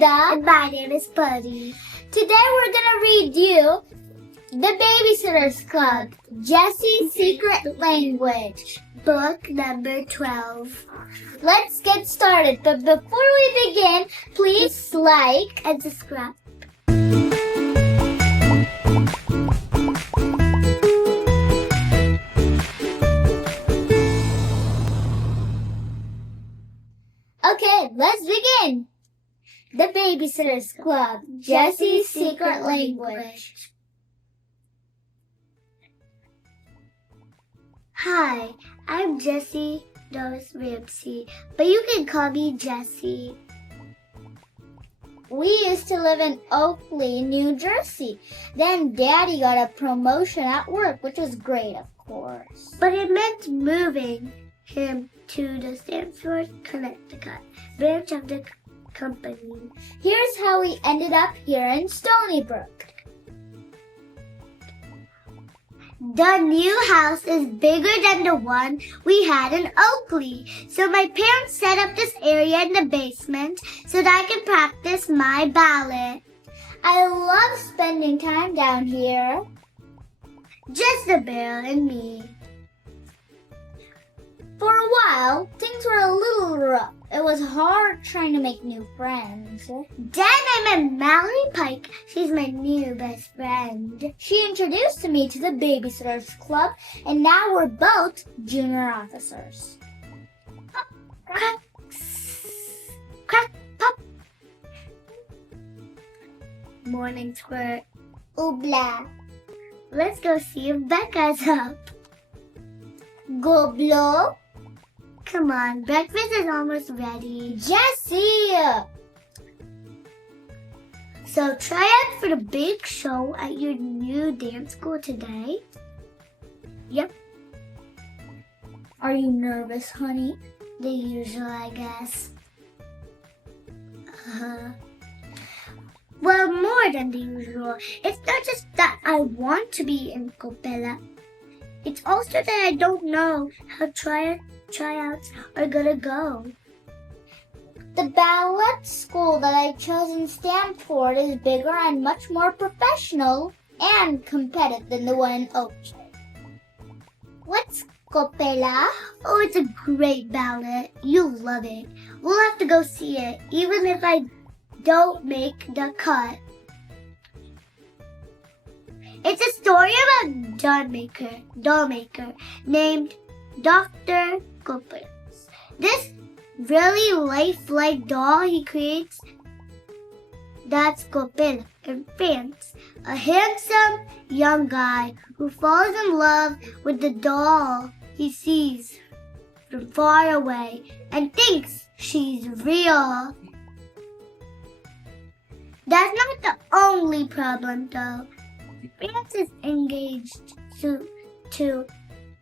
Veda. And my name is Pari. Today we're gonna read you The Babysitter's Club, Jessi's Secret Language, Book number 12. Let's get started, but before we begin, please like and subscribe. Okay, let's begin. The Babysitter's Club, Jessi's Secret Language. Hi, I'm Jessi Doris Ramsey, but you can call me Jessi. We used to live in Oakley, New Jersey. Then Daddy got a promotion at work, which was great, of course. But it meant moving him to the Stamford, Connecticut branch of the company. Here's how we ended up here in Stony Brook. The new house is bigger than the one we had in Oakley, so my parents set up this area in the basement so that I can practice my ballet. I love spending time down here. Just the bear and me. For a while, things were a little rough. It was hard trying to make new friends. Then I met Mallory Pike. She's my new best friend. She introduced me to the Babysitter's Club, and now we're both junior officers. Pop, crack, crack, pop. Morning squirt. Oobla. Let's go see if Becca's up. Goblo. Come on, breakfast is almost ready. Jessi! So try out for the big show at your new dance school today? Yep. Are you nervous, honey? The usual, I guess. Well, more than the usual. It's not just that I want to be in Copella. It's also that I don't know how tryouts are gonna go. The ballet school that I chose in Stanford is bigger and much more professional and competitive than the one in Oakley. What's Copella? Oh, it's a great ballet. You'll love it. We'll have to go see it, even if I don't make the cut. It's a story about a doll maker named Dr. Coppers. This really lifelike doll he creates, that's Coppel in France, a handsome young guy who falls in love with the doll he sees from far away and thinks she's real. That's not the only problem, though. France is engaged to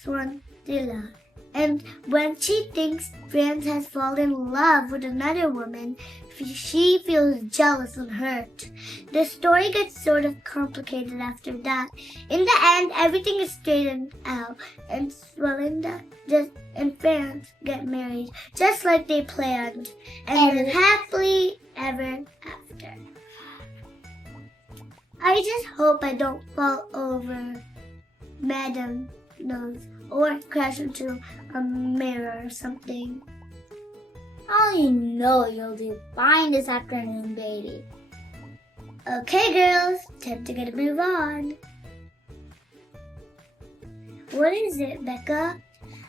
Swantilla, and when she thinks France has fallen in love with another woman, she feels jealous and hurt. The story gets sort of complicated after that. In the end, everything is straightened out, and Swalinda and France get married, just like they planned, and live happily ever after. I just hope I don't fall over Madam Nose or crash into a mirror or something. Oh, you know you'll do fine this afternoon, baby. Okay, girls, time to get a move on. What is it, Becca?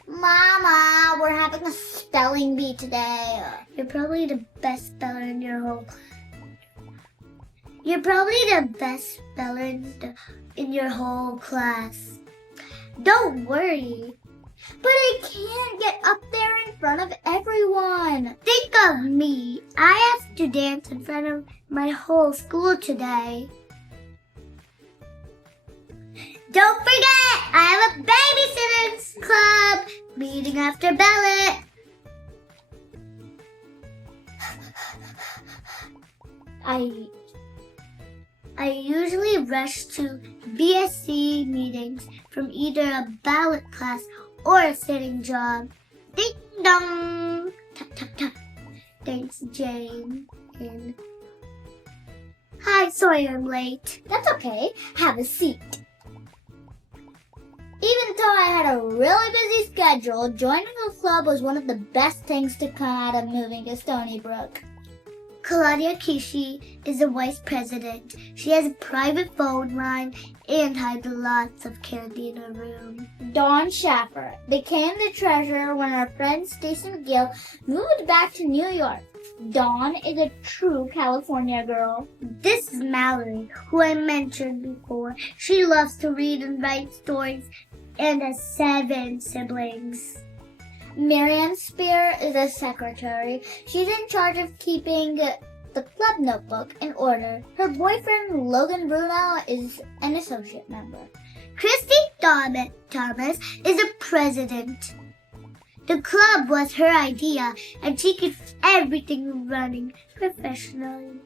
Mama, we're having a spelling bee today. You're probably the best speller in your whole class. You're probably the best speller in your whole class. Don't worry. But I can't get up there in front of everyone. Think of me. I have to dance in front of my whole school today. Don't forget, I have a babysitter's club meeting after ballet. I usually rush to BSc meetings from either a ballet class or a sitting job. Ding dong! Tap, tap, tap. Thanks, Jane. And Sorry I'm late. That's okay. Have a seat. Even though I had a really busy schedule, joining a club was one of the best things to come out of moving to Stony Brook. Claudia Kishi is the vice president. She has a private phone line and hides lots of candy in her room. Dawn Schaffer became the treasurer when our friend Stacey McGill moved back to New York. Dawn is a true California girl. This is Mallory, who I mentioned before. She loves to read and write stories and has 7 siblings. Miriam Spear is a secretary. She's in charge of keeping the club notebook in order. Her boyfriend, Logan Bruno, is an associate member. Christy Thomas is a president. The club was her idea, and she keeps everything running professionally.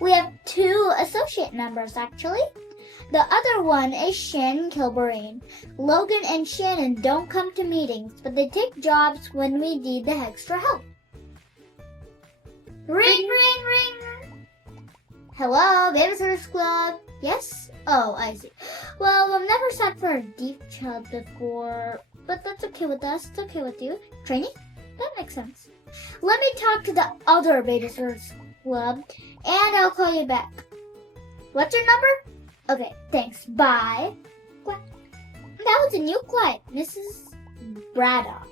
We have 2 associate members, actually. The other one is Shannon Kilburine. Logan and Shannon don't come to meetings, but they take jobs when we need the extra help. Ring, ring, ring. Hello, Babysitters Club. Yes? Oh, I see. Well, I've never sat for a deep chat before, but that's okay with us. It's okay with you. Training? That makes sense. Let me talk to the other Babysitters Club, and I'll call you back. What's your number? Okay, thanks. Bye. That was a new client, Mrs. Braddock.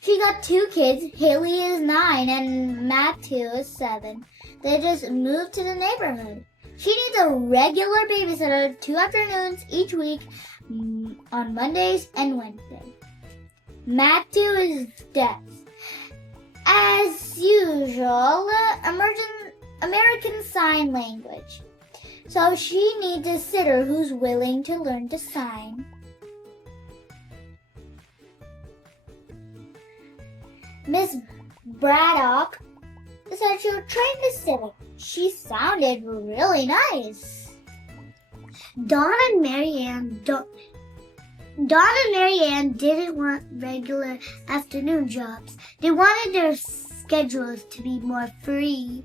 She got 2 kids. Haley is 9 and Matthew is 7. They just moved to the neighborhood. She needs a regular babysitter 2 afternoons each week on Mondays and Wednesdays. Matthew is deaf. As usual, American Sign Language. So she needs a sitter who's willing to learn to sign. Miss Braddock said she would train the sitter. She sounded really nice. Dawn and Marianne didn't want regular afternoon jobs. They wanted their schedules to be more free.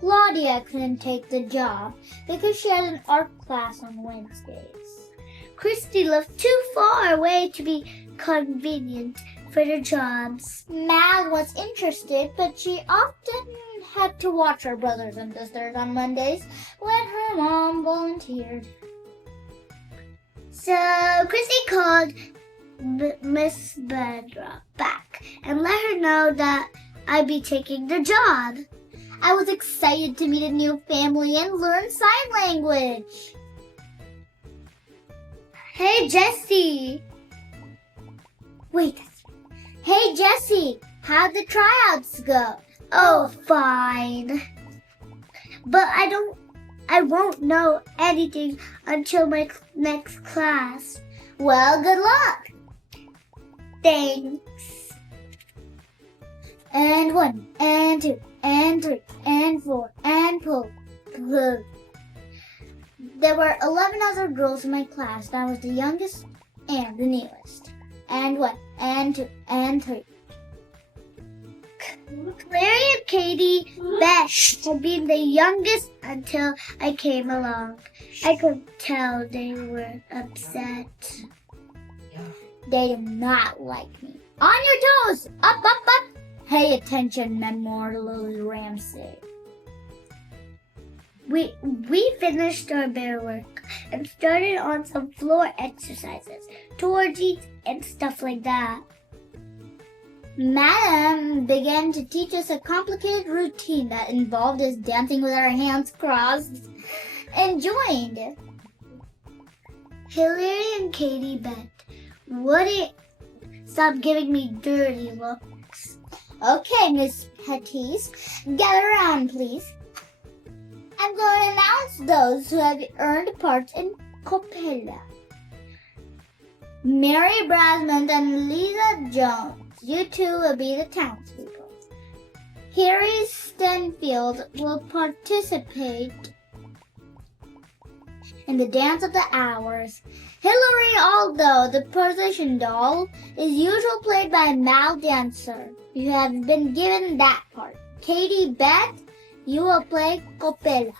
Claudia couldn't take the job because she had an art class on Wednesdays. Christy lived too far away to be convenient for the jobs. Mal was interested, but she often had to watch her brothers and sisters on Mondays when her mom volunteered. So Christy called Miss Braddock back and let her know that I'd be taking the job. I was excited to meet a new family and learn sign language. Hey, Jessi. Wait. Hey, Jessi. How'd the tryouts go? Oh, fine. But I won't know anything until my next class. Well, good luck. Thanks. And 1, and 2, and 3, and 4, and pull. There were 11 other girls in my class, and I was the youngest and the newest. And 1, and 2, and 3. Larry and Katie Beth had been the youngest until I came along. I could tell they were upset. They do not like me. On your toes! Up, up, up! Pay attention, Memorial Ramsey. We finished our bear work and started on some floor exercises, torties, and stuff like that. Madam began to teach us a complicated routine that involved us dancing with our hands crossed and joined. Hillary and Katie Beth, wouldn't stop giving me dirty looks. Okay, Miss Pettis, gather around, please. I'm going to announce those who have earned parts in Copella. Mary Brasmond and Lisa Jones, you two will be the townspeople. Harry Stenfield will participate in the Dance of the Hours. Hillary Aldo, the position doll, is usually played by a male dancer. You have been given that part. Katie Beth, you will play Copella.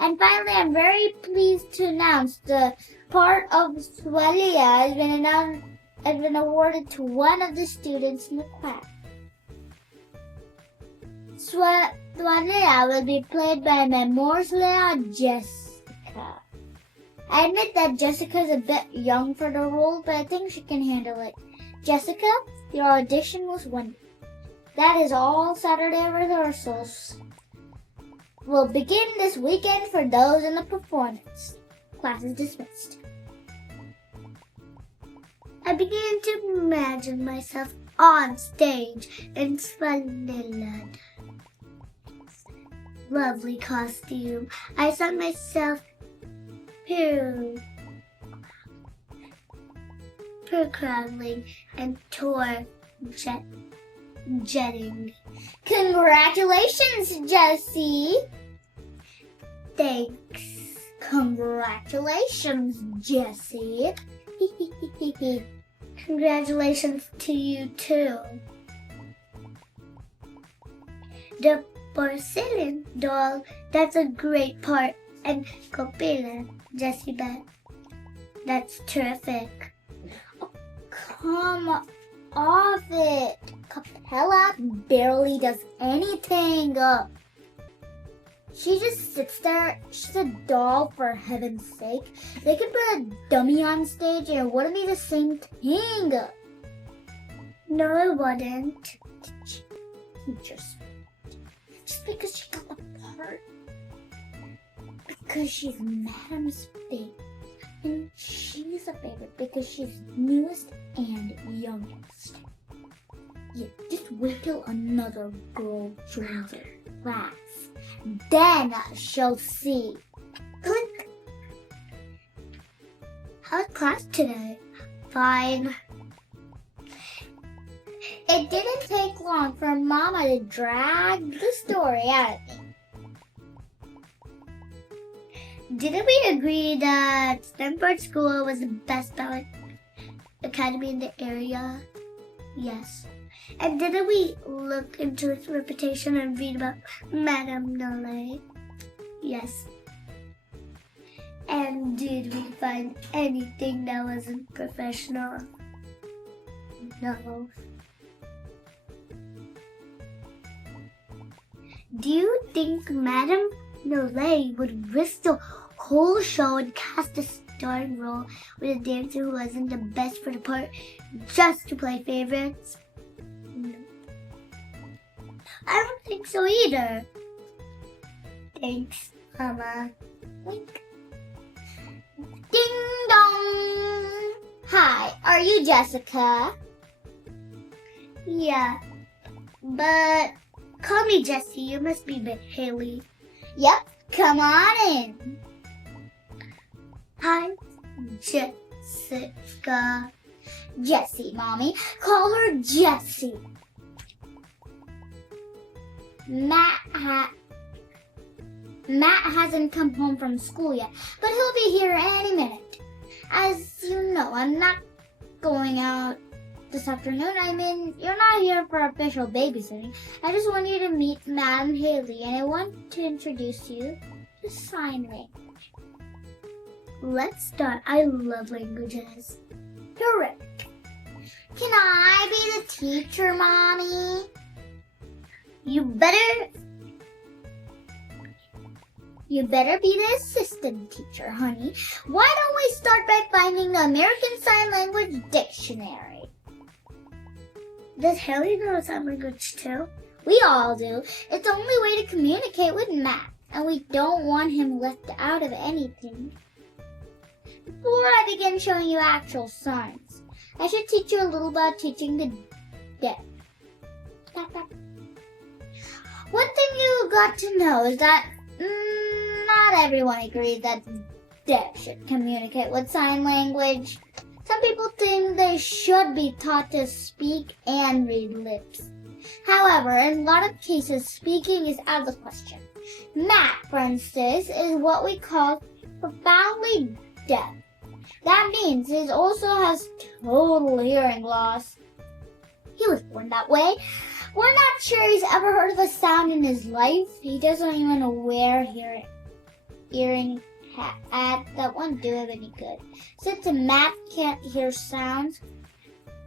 And finally, I'm very pleased to announce the part of Swalia has been awarded to one of the students in the class. Swalia will be played by my more Jessica. I admit that Jessica is a bit young for the role, but I think she can handle it. Jessica, your audition was wonderful. That is all Saturday rehearsals will begin this weekend for those in the performance. Class is dismissed. I began to imagine myself on stage in Swalia. Lovely costume. I saw myself per-crawling and jetting. Congratulations, Jessi! Thanks. Congratulations, Jessi! Congratulations to you too. The porcelain doll, that's a great part. And Copila, Jessi, that's terrific. Oh, come off it. Capella barely does anything. She just sits there. She's a doll, for heaven's sake. They could put a dummy on stage and it wouldn't be the same thing. No, it wouldn't. Just because she got the part. Because she's Madam's favorite. And she's a favorite because she's newest and youngest. Yeah, just wait till another girl joins her class. Then she'll see. Click. How's class today? Fine. It didn't take long for Mama to drag the story out of me. Didn't we agree that Stanford School was the best ballet academy in the area? Yes. And didn't we look into its reputation and read about Madame Nole? Yes. And did we find anything that wasn't professional? No. Do you think Madame Nole would risk the whole show and cast a starring role with a dancer who wasn't the best for the part just to play favorites? No. I don't think so either. Thanks, Mama. Wink. Ding dong! Hi, are you Jessica? Yeah, but call me Jessi. You must be Haley. Yep, come on in. Hi, Jessica. Jessi, Mommy. Call her Jessi. Matt hasn't come home from school yet, but he'll be here any minute. As you know, I'm not going out this afternoon. I mean, you're not here for official babysitting. I just want you to meet Madam Haley, and I want to introduce you to sign language. Let's start. I love languages. Correct. Can I be the teacher, Mommy? You better be the assistant teacher, honey. Why don't we start by finding the American Sign Language Dictionary? Does Haley know sign language too? We all do. It's the only way to communicate with Matt, and we don't want him left out of anything. Before I begin showing you actual signs, I should teach you a little about teaching the deaf. One thing you got to know is that not everyone agrees that deaf should communicate with sign language. Some people think they should be taught to speak and read lips. However, in a lot of cases, speaking is out of the question. Matt, for instance, is what we call profoundly deaf. That means he also has total hearing loss. He was born that way. We're not sure he's ever heard of a sound in his life. He doesn't even know where hearing. hearing ad that won't do him any good. Since Matt can't hear sounds,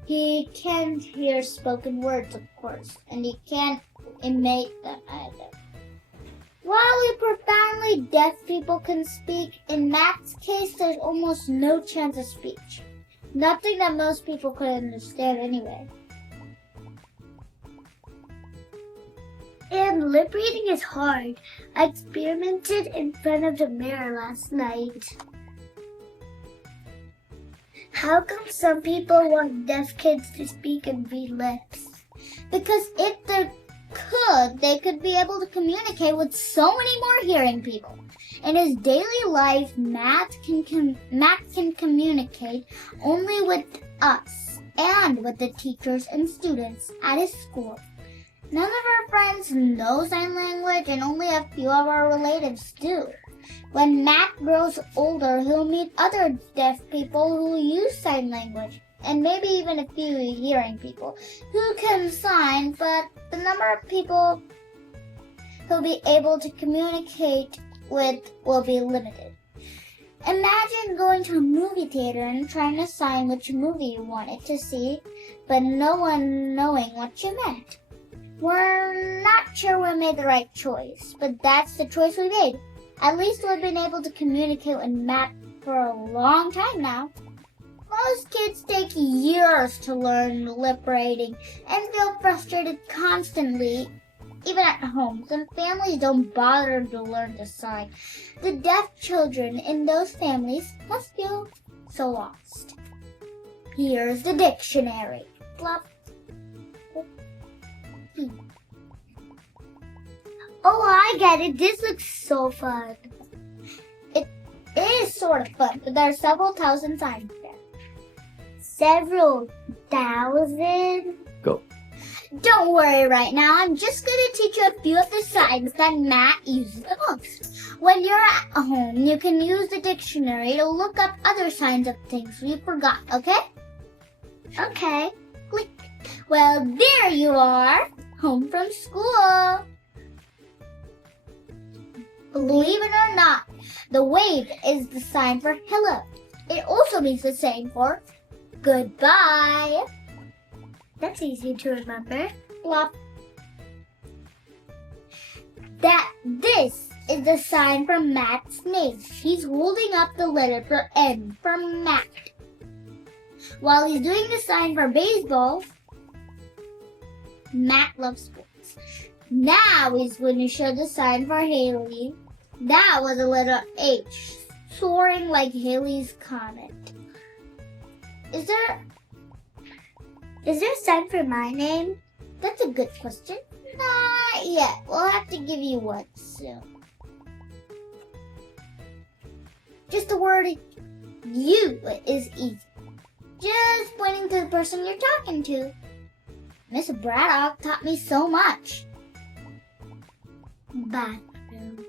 he can't hear spoken words, of course, and he can't imitate them either. While profoundly deaf people can speak, in Matt's case, there's almost no chance of speech. Nothing that most people could understand anyway. And lip reading is hard. I experimented in front of the mirror last night. How come some people want deaf kids to speak and read lips? Because if they could be able to communicate with so many more hearing people. In his daily life, Matt can communicate only with us and with the teachers and students at his school. None of our friends know sign language, and only a few of our relatives do. When Matt grows older, he'll meet other deaf people who use sign language, and maybe even a few hearing people who can sign, but the number of people he'll be able to communicate with will be limited. Imagine going to a movie theater and trying to sign which movie you wanted to see, but no one knowing what you meant. We're not sure we made the right choice, but that's the choice we made. At least we've been able to communicate with Matt for a long time now. Most kids take years to learn lip reading and feel frustrated constantly, even at home. Some families don't bother to learn to sign. The deaf children in those families must feel so lost. Here's the dictionary. Plop. Oh, I get it. This looks so fun. It is sort of fun, but there are several thousand signs there. Several thousand? Go. Don't worry right now. I'm just going to teach you a few of the signs that Matt uses the most. When you're at home, you can use the dictionary to look up other signs of things we forgot, okay? Okay. Click. Well, there you are, home from school. Believe it or not, the wave is the sign for hello. It also means the same for goodbye. That's easy to remember. Plop. This is the sign for Matt's name. He's holding up the letter N for Matt. While he's doing the sign for baseball, Matt loves sports. Now he's going to show the sign for Haley. That was a letter H, soaring like Haley's comet. Is there a sign for my name? That's a good question. Not yet. We'll have to give you one soon. Just the word you is easy. Just pointing to the person you're talking to. Miss Braddock taught me so much. Bathroom.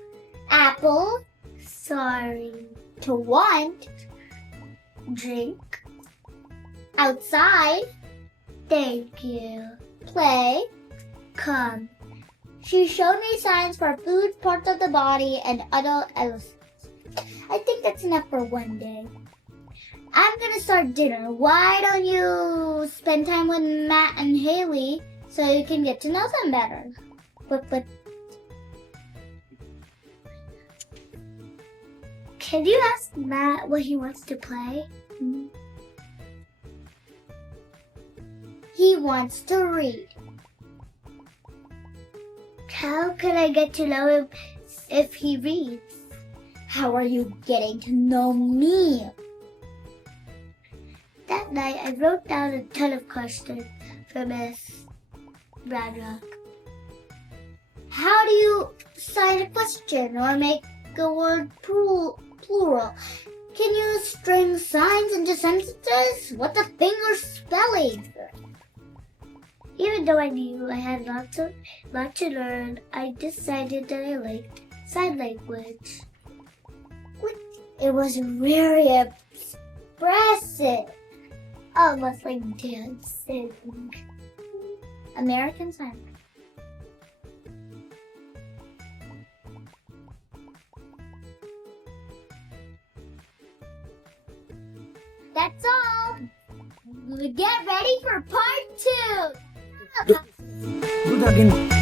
Apple. Sorry. To want. Drink. Outside. Thank you. Play. Come. She showed me signs for food, parts of the body, and other elements. I think that's enough for one day. I'm gonna start dinner. Why don't you spend time with Matt and Haley so you can get to know them better? But can you ask Matt what he wants to play? He wants to read. How can I get to know him if he reads? How are you getting to know me? That night, I wrote down a ton of questions for Miss Braddock. How do you sign a question or make a word plural? Can you string signs into sentences? What's a finger spelling? Even though I knew I had lot to learn, I decided that I liked sign language. It was very expressive. Almost like dancing. American Sign. That's all. Get ready for part 2. Good again.